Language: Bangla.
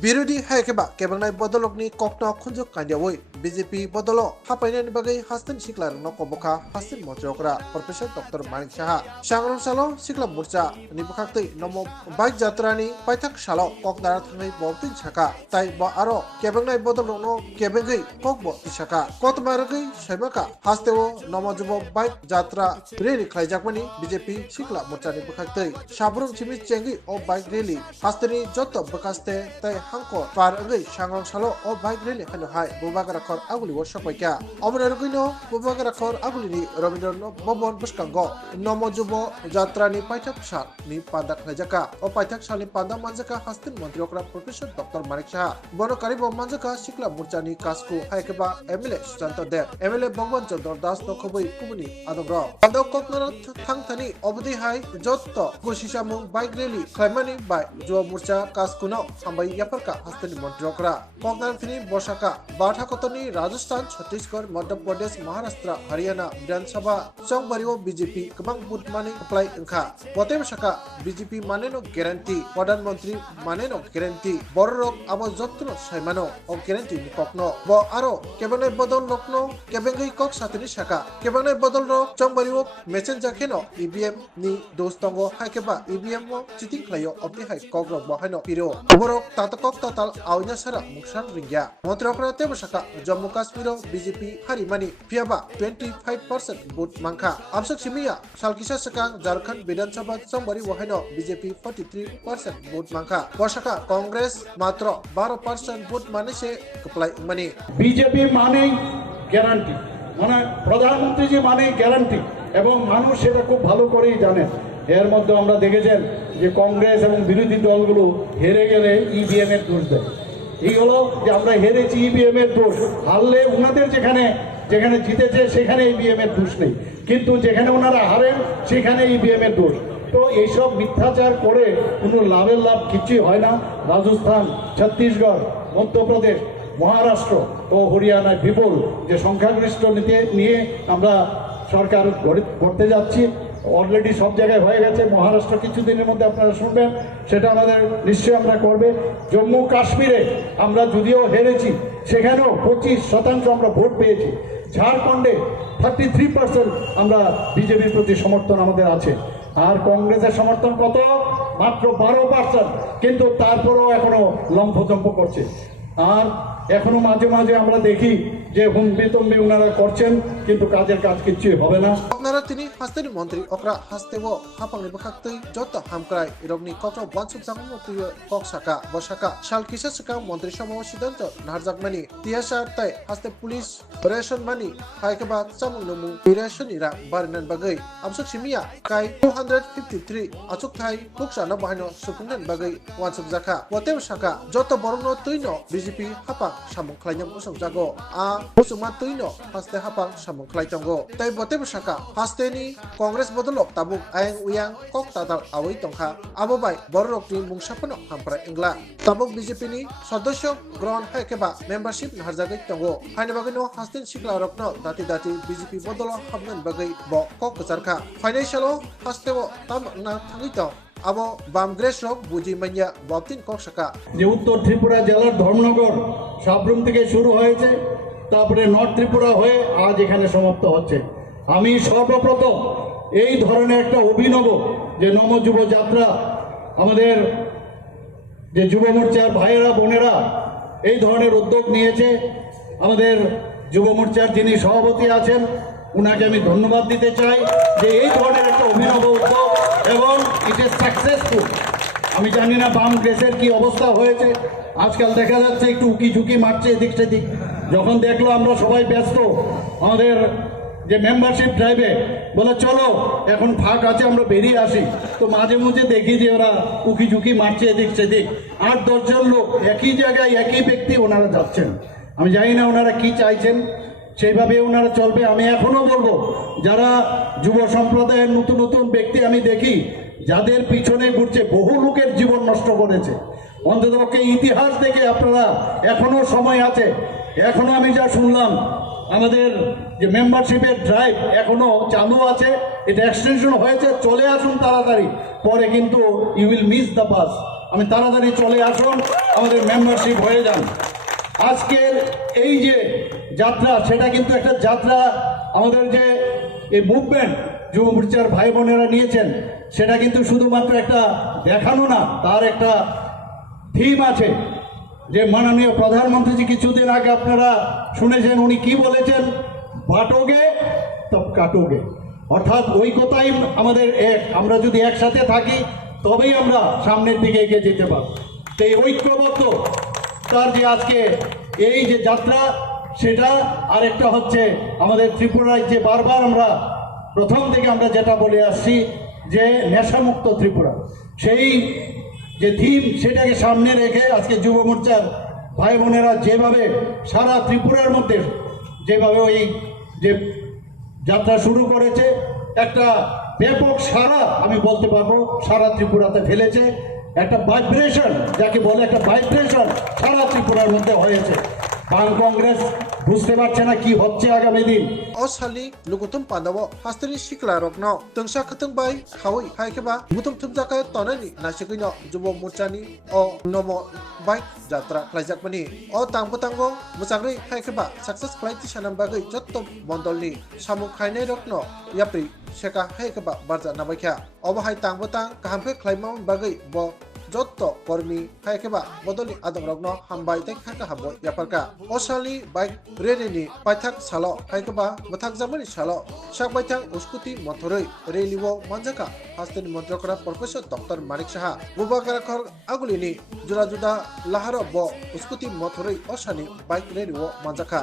বিরোধী হাইকেবা কেবাंनाय बदलकनि कक्न खुंजुक कान्दियावै बीजेपी बदलो हापायनायनि बागै हास्तिन सिख्लारनो कबखा हास्तिन मन्त्रियकरा प्रोफेसर डॉक्टर मानिक साहा सांग्राम सालो सिख्ला मोर्चा नि बखाक्तै नमो बाइक जात्रानि पाइथाक सालो ककनारा थांनाय बौतिन साका ताइ ब आरो केबांनाय बदलनो केबेंगै ककब तिसाका कतमारगै सैमाका हास्तेओ नमो जुबो बाइक जात्रा रेली खायजाकमानि बीजेपी सिख्ला मोर्चानि बखाक्तै साब्रुम चिमि चेंगि ओ बाइक रेली हास्तेनि जत्त बकास्ते ताइ हांको पार अंगै सांग्राम सालो ओ बाइक रेली खानो हाय बुबागराखर आगुलि वो सपायका अबनारगैनो बुबागराखर आगुलिनि रवीन्द्र भवन बुसकांगो नमो जुबो जात्रानि पाइथाक साल नि पान्दा खायजाका ओ पाइथाक सालनि पान्दा मानजाका हास्तिन मन्त्रियकरा प्रोफेसर डॉक्टर मानिक साहा बनकारि ब मानजाका सिख्ला मोर्चानि कासकु हायकेबा एमएलए सुशांत देव एमएलए भगवान चंद्र दास नखबै कुमुनि आदब्र पान्दा ककनार थांथानि अबदि हाय जत्त गुसिसामु बाइक रेली खायमानि बाय जुवा मोर्चा कासकुनो हामबाय याफरका हास्तिन मन्त्रियकरा ककनारनि बसाका बाठाकतनि राजस्थान छत्तीसगढ़ मध्य प्रदेश महाराष्ट्र हरियाणा विधानसभा संगबारियाव बीजेपी गोबां बुथ माने अप्लाइ ओंखा बतेब साका बीजेपी मानेनो गेरेन्टी प्रधानमंत्री मानेनो गेरेन्टी बररक आबो जत्तनो सायमानो ओ गेरेन्टी नि ककनो ब आरो केबांनाय बदल रकनो केबेंगै कक साथनि साका केबांनाय बदल रक संगबारियाव मेसेन जाखेनो ईवीएम नि दोस्तंगो हायकेबा ईवीएम ओ चिटिं खायो अपनि हाय कक रक बहायनो पिरो बरक तातकक ताताल आवना सारा मुखसान रिंग्या मन्त्रियकरा तेब साका जम्मू काश्मीर बीजेपी हारिमानी फियाबा 25% बुथ मांखा आबसक सिमिया सालकिसा सका झारखंड विधानसभा संबरी वहायनो बीजेपी 43% बुथ मांखा बसाका कांग्रेस मात्र 12% बुथ माने से कपलाई मनी बीजेपी माने গ্যারান্টি মানে প্রধানমন্ত্রী জি মানে গ্যারান্টি এবং মানুষ সেটা খুব ভালো করেই জানেন। এর মধ্যে আমরা দেখেছেন যে কংগ্রেস এবং বিরোধী দলগুলো হেরে গেলে ইভিএম এর দোষ দেয়। এই হলো যে আমরা হেরেছি ইভিএম এর দোষ, হারলে ওনাদের যেখানে যেখানে জিতেছে সেখানে ইভিএম এর দোষ নেই, কিন্তু যেখানে ওনারা হারেন সেখানে ইভিএম এর দোষ। তো এইসব মিথ্যাচার করে কোনো লাভের লাভ কিছুই হয় না। রাজস্থান, ছত্তিশগড়, মধ্যপ্রদেশ, মহারাষ্ট্র ও হরিয়ানায় বিপুল যে সংখ্যাগরিষ্ঠ নিয়ে আমরা সরকার করতে যাচ্ছি, অলরেডি সব জায়গায় হয়ে গেছে। মহারাষ্ট্র কিছুদিনের মধ্যে আপনারা শুনবেন, সেটা আমাদের নিশ্চয়ই আমরা করবে। জম্মু কাশ্মীরে আমরা যদিও হেরেছি, সেখানেও 25% আমরা ভোট পেয়েছি। ঝাড়খণ্ডে 33% আমরা বিজেপির প্রতি সমর্থন আমাদের আছে। আর কংগ্রেসের সমর্থন কত? মাত্র 12%, কিন্তু তারপরেও এখনো লম্ফচম্প করছে। আর এখনো মাঝে মাঝে আমরা দেখি যে হুমবিতম্বি ওনারা করছেন, কিন্তু কাজের কাজ কিছুই হবে না। আপনারা তিনি হাস্তেনি মন্ত্রী অকরা হাস্তেও হাপাংনি বখাক্তৈ যত হামক্রাই ইরগনি ককনো বানসুক জামমতি কক সাকা বসাকা শালকিসা সাকা মন্ত্রী সভা সিদ্ধান্ত নারজাকমানি তিয়াসার তাই হাস্তে পুলিশ রেশন মানি হাইকেবা চামুংনমু রেশন ইরা বারিনান বাগৈ আমসুক সিমিয়া কাই 253 আচুক থাই কুকসানা বাহানো সুকুংনান বাগৈ ওয়ানসুক জাকা ওতেব সাকা যত বরনো তৈনো বিজেপি হাপা সামুং খ্লাইনাম উসং জাগো आ मुसुमा तैनो हास्ते हापां सामुं ख्लाइतंगो तै बतेब साका हास्तेनि कांग्रेस बदलक ताबुक आयं उयां कक तादाल आवै तंखा आबोबाय बररकनि मुंसाफनो हामप्रा इंग्ला ताबुक बीजेपी नि सदस्य ग्रहण हायकेबा मेम्बारशिप नारजागै तंगो हायनि बागैनो हास्तेन सिक्ला रकनो दाति दाति बीजेपी बदल हाबनान बागै ब कक गजारखा फाइनान्शियलो हास्तेओ तामना थांगैत আবো বামগ্রেস রক বুঝি মাইয়া বাপতিন কক সাকা যে উত্তর ত্রিপুরা জেলার ধর্মনগর সাবরুম থেকে শুরু হয়েছে, তারপরে নর্থ ত্রিপুরা হয়ে আজ এখানে সমাপ্ত হচ্ছে। আমি সর্বপ্রথম এই ধরনের একটা অভিনব যে নম যুব যাত্রা, আমাদের যে যুব মোর্চার ভাইয়েরা বোনেরা এই ধরনের উদ্যোগ নিয়েছে, আমাদের যুব মোর্চার যিনি সভাপতি আছেন উনাকে আমি ধন্যবাদ দিতে চাই যে এই ধরনের একটা অভিনব উদ্যোগ এবং ইট ইজ সাকসেসফুল। আমি জানি না বাম গ্রেসের কি অবস্থা হয়েছে, আজকাল দেখা যাচ্ছে একটু উকি ঝুঁকি মারছে এদিক সেদিক। যখন দেখলো আমরা সবাই ব্যস্ত আমাদের যে মেম্বারশিপ ড্রাইভে, বলে চলো এখন ফাঁক আছে আমরা বেরিয়ে আসি, তো মাঝে মাঝে দেখি যে ওরা উকি ঝুঁকি মারছে এদিক সেদিক। 8-10 জন লোক একই জায়গায় একই ব্যক্তি ওনারা যাচ্ছেন। আমি জানি না ওনারা কি চাইছেন, সেইভাবে ওনারা চলবে। আমি এখনো বলবো যারা যুব সম্প্রদায়ের নতুন নতুন ব্যক্তি আমি দেখি যাদের পিছনে ঘুরছে, বহু লোকের জীবন নষ্ট করেছে, অন্ততপক্ষে ইতিহাস দেখে আপনারা এখনো সময় আছে। এখনো আমি যা শুনলাম আমাদের যে মেম্বারশিপের ড্রাইভ এখনো চালু আছে, এটা এক্সটেনশন হয়েছে, চলে আসুন তাড়াতাড়ি, পরে কিন্তু you will miss the bus. আমি তাড়াতাড়ি চলে আসুন, আমাদের মেম্বারশিপ হয়ে যান। আজকের এই যে যাত্রা, সেটা কিন্তু একটা যাত্রা, আমাদের যে এই মুভমেন্ট যুব মোর্চার ভাই বোনেরা নিয়েছেন, সেটা কিন্তু শুধুমাত্র একটা দেখানো না, তার একটা থিম আছে। যে মাননীয় প্রধানমন্ত্রী কিছুদিন আগে আপনারা শুনেছেন, উনি কি বলেছেন, বাটোগে তব কাটোগে। অর্থাৎ ওই কথাই আমাদের এক, আমরা যদি একসাথে থাকি তবেই আমরা সামনের দিকে এগিয়ে যেতে পারব। তো এই ঐক্যবদ্ধ তার যে আজকে এই যে যাত্রা, সেটা আরেকটা হচ্ছে আমাদের ত্রিপুরায় যে বারবার আমরা প্রথম থেকে আমরা যেটা বলে আসছি যে নেশামুক্ত ত্রিপুরা, সেই যে থিম সেটাকে সামনে রেখে আজকে যুব মোর্চার ভাই বোনেরা যেভাবে সারা ত্রিপুরার মধ্যে যেভাবে ওই যে যাত্রা শুরু করেছে, একটা ব্যাপক সারা আমি বলতে পারবো সারা ত্রিপুরাতে ফেলেছে। একটা ভাইব্রেশন, যাকে বলে একটা ভাইব্রেশন সারা ত্রিপুরার মধ্যে হয়েছে। বাম কংগ্রেস বুঝতে পারছে না কি হচ্ছে আগামী দিন। o sali lugutum pandawo hastani sikla rokno tungsa khatung bai khawi haikeba mutum thumjaka tonani nasikino jubo murchani o nomo bai jatra khlaijakmani o tangbo musangri haikeba success khlaiti sanam bagai jotto bondolni samu khainai rokno yapri seka haikeba barja nabaikha obahai tangbo kahamke khlaimam bagai bo jotto kormi haikeba bodoli adong rokno hambai tai khaka habo yaparka osali bike redini paithak salo haikeba bathak jamani salo sak baithang uskuti mothoroi reliwo manjaka hastani montrokra professor dr manik saha bubakarakhor agulini juda laharo bo uskuti mothoroi osani bike reliwo manjaka